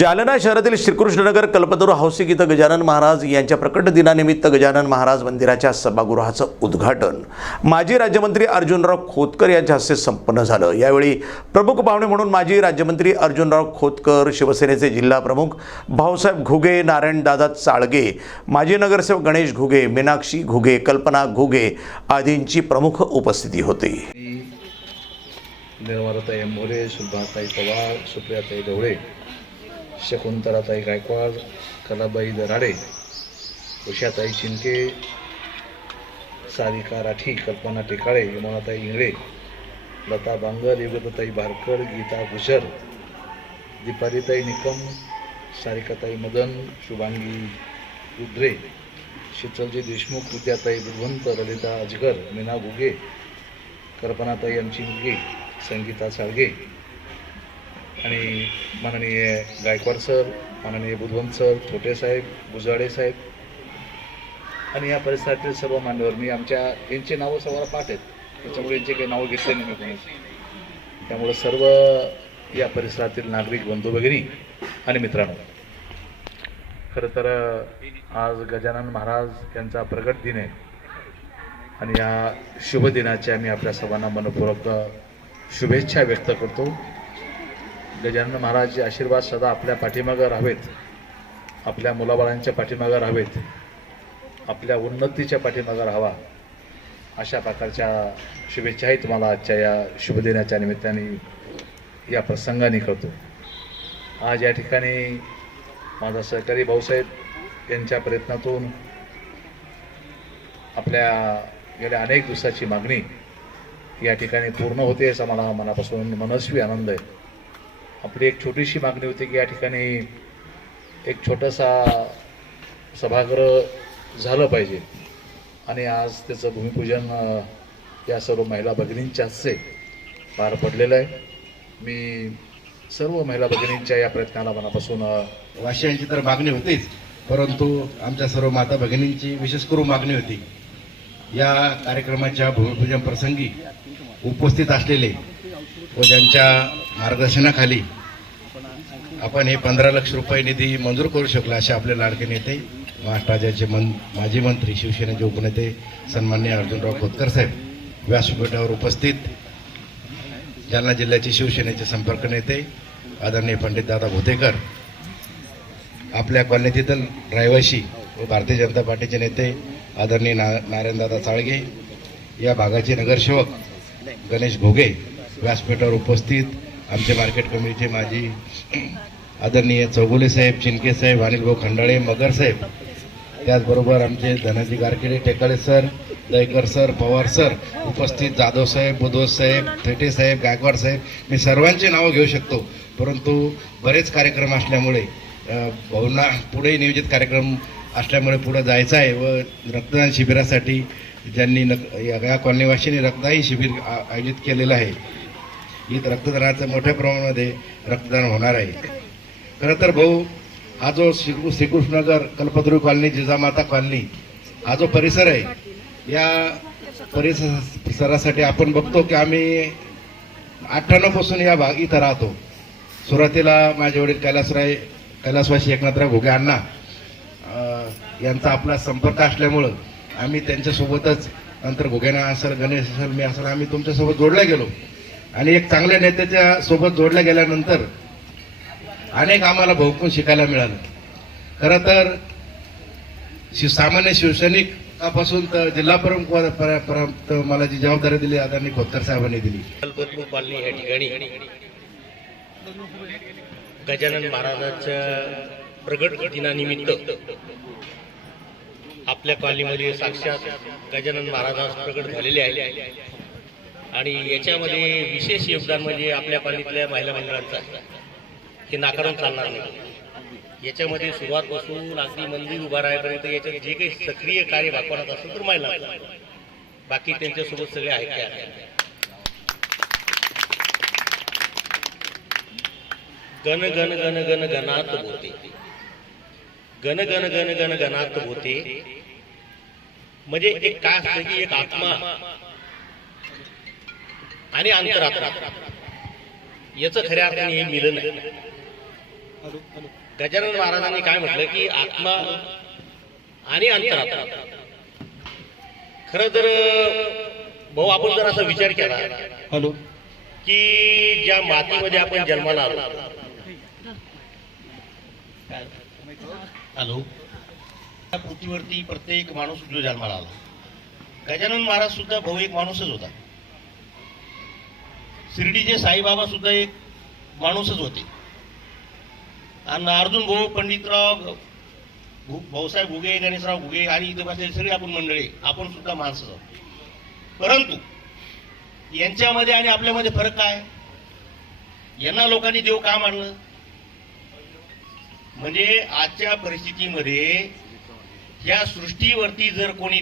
जालना शहरातील श्रीकृष्णनगर कल्पतरू हाऊसिंग इथं गजानन महाराज यांच्या प्रकट दिनानिमित्त गजानन महाराज मंदिराच्या सभागृहाचं उद्घाटन. माजी राज्यमंत्री अर्जुनराव खोतकर यांच्या हस्ते संपन्न झालं. यावेळी प्रमुख पाहुणे म्हणून माजी राज्यमंत्री अर्जुनराव खोतकर शिवसेनेचे जिल्हा प्रमुख भाऊसाहेब घुगे नारायणदादा चाळगे माजी नगरसेवक गणेश घुगे मीनाक्षी घुगे कल्पना घुगे आदींची प्रमुख उपस्थिती होती. निर्मलाताई मोरे सुद्धाताई पवार सुप्रियाताई ढवळे शकुंतलाताई गायकवाड कलाबाई दराडे उषाताई चिंके सारिका राठी कल्पना टेकाळे यमुनाताई इंगळे लता बांगर युगताई भारकर गीता गुजर दीपालीताई निकम सारिकाताई मदन शुभांगी रुद्रे शीतलजी देशमुख विद्याताई बुधवंत ललिता अजगर मीना घुगे कल्पनाताई आमची मुलगी संगीता साळगे आणि माननीय गायकवाड सर माननीय बुधवंत सर थोटे साहेब गुजाडे साहेब. आणि या परिसरातील सर्व मान्यवर मी आमच्या यांची नावं सर्वांना पाठ आहेत. त्याच्यामुळे यांचे काही नावं घेतले नाही मी कोणी त्यामुळं सर्व या परिसरातील नागरिक बंधू भगिनी आणि मित्रांनो खरं तर आज गजानन महाराज यांचा प्रगट दिन आहे. आणि या शुभ दिनाच्या मी आपल्या सर्वांना मनपूर्वक शुभेच्छा व्यक्त करतो. गजानन महाराजचे आशीर्वाद सदा आपल्या पाठीमागं राहावेत. आपल्या मुलाबाळांच्या पाठीमागं राहावेत. आपल्या उन्नतीच्या पाठीमागं राहावा. अशा प्रकारच्या शुभेच्छाही तुम्हाला आजच्या या शुभदिनाच्या निमित्ताने या प्रसंगाने करतो आज या ठिकाणी माझा सहकारी भाऊसाहेब यांच्या प्रयत्नातून आपल्या गेल्या अनेक दिवसाची मागणी या ठिकाणी पूर्ण होते असा मला मनापासून मनस्वी आनंद आहे. आपली एक छोटीशी मागणी होती की या ठिकाणी एक छोटासा सभागृह झालं पाहिजे. आणि आज त्याचं भूमिपूजन या सर्व महिला भगिनींच्या हस्ते पार पडलेलं आहे. मी सर्व महिला भगिनींच्या या प्रयत्नाला मनापासून वाशियांची तर मागणी होतीच परंतु आमच्या सर्व माता भगिनींची विशेष करून मागणी होती. या कार्यक्रमाच्या भूमिपूजन प्रसंगी उपस्थित असलेले व ज्यांच्या मार्गदर्शनाखाली आपण हे पंधरा लक्ष रुपये निधी मंजूर करू शकलो असे आपले लाडके नेते महाराष्ट्राचे मन माजी मंत्री शिवसेनेचे उपनेते सन्मान्य अर्जुनराव खोतकर साहेब व्यासपीठावर उपस्थित जालना जिल्ह्याचे शिवसेनेचे संपर्क नेते आदरणीय पंडितदादा भोतेकर आपल्या कॉलनीतील रहिवाशी व भारतीय जनता पार्टीचे नेते आदरणीय ना नारायणदादा चाळगे या भागाचे नगरसेवक गणेश घोगे व्यासपीठावर उपस्थित आमचे मार्केट कमिटीचे माजी आदरणीय चौगुले साहेब चिनके साहेब अनिल भाऊ खंडाळे मगर साहेब. त्याचबरोबर आमचे Dhanaji Garkhede Tekale sir Daykar sir Pawar sir उपस्थित जाधव साहेब बुधोज साहेब थेटे साहेब गायकवाड साहेब. मी सर्वांची नावं घेऊ शकतो परंतु बरेच कार्यक्रम असल्यामुळे भाऊंना पुढे नियोजित कार्यक्रम असल्यामुळे पुढं जायचं आहे व रक्तदान शिबिरासाठी ज्यांनी नक या कॉलनीवासींनी रक्तदान शिबिर आयोजित केलेलं आहे. इथं रक्तदानाचं मोठ्या प्रमाणामध्ये रक्तदान होणार आहे. खरं तर भाऊ हा जो श्री श्रीकृष्णनगर कल्पतरू कॉलनी जिजामाता कॉलनी हा जो परिसर आहे या परिसरासाठी आपण बघतो की आम्ही अठ्ठ्याण्णवपासून या भाग इथं राहतो. सुरुवातीला माझे वडील कैलासराय कैलासवासी एकनाथराव घोगे अण्णा यांचा आपला संपर्क असल्यामुळं आम्ही त्यांच्यासोबतच नंतर घोगेना असेल गणेश असेल मी असेल आम्ही तुमच्यासोबत जोडल्या गेलो. आणि एक चांगल्या नेत्याच्या सोबत जोडल्या गेल्यानंतर अनेक आम्हाला बहुकून शिकायला मिळालं. खरं तर शि सामान्य शिवसैनिकापासून तर जिल्हा प्रमुख मला जी जबाबदारी दिली आदानी खोतकर साहेबांनी दिली. कल्पतरू या ठिकाणी गजानन महाराजांच्या प्रगट दिनानिमित्त आपल्या कॉलनीमध्ये साक्षात गजानन महाराजांस प्रगट झालेले आहे आणि याच्यामध्ये विशेष योगदान म्हणजे आपल्या कॉलनीतल्या महिला मंडळांचं हे नाकारून चालणार नाही. याच्यामध्ये सुरुवातपासून अगदी मंदिर उभा राहायपर्यंत याच्यात जे काही सक्रिय कार्य दाखवण्यात असेल तर महिला. बाकी त्यांच्यासोबत सगळे आहेत काय गण गण गण गण गणात होते गण गण गण गण गणात होते म्हणजे एक काय असतं की एक आत्मा आणि अंतरात्मा याचं खऱ्या अर्थाने हे मिलन आहे. गजानन महाराजांनी काय म्हटलं की आत्मा आणि अंतरात्मा खरं तर भाऊ आपण जर असा विचार केला हॅलो. की ज्या मातीमध्ये आपण जन्माला आलो. हॅलो. त्या पृथ्वीवरती प्रत्येक माणूस जो जन्माला आला. गजानन महाराज सुद्धा भाऊ एक माणूसच होता. शिर्डीचे साईबाबा सुद्धा एक माणूसच होते. आणि अर्जुन भाऊ पंडितराव भू- भाऊसाहेब घुगे गणेशराव घुगे आणि इथे बसलेले सगळे आपण मंडळी आपण सुद्धा माणसं आहोत. परंतु यांच्यामध्ये आणि आपल्यामध्ये फरक काय? यांना लोकांनी देव का मानलं? म्हणजे आजच्या परिस्थितीमध्ये या सृष्टीवरती जर कोणी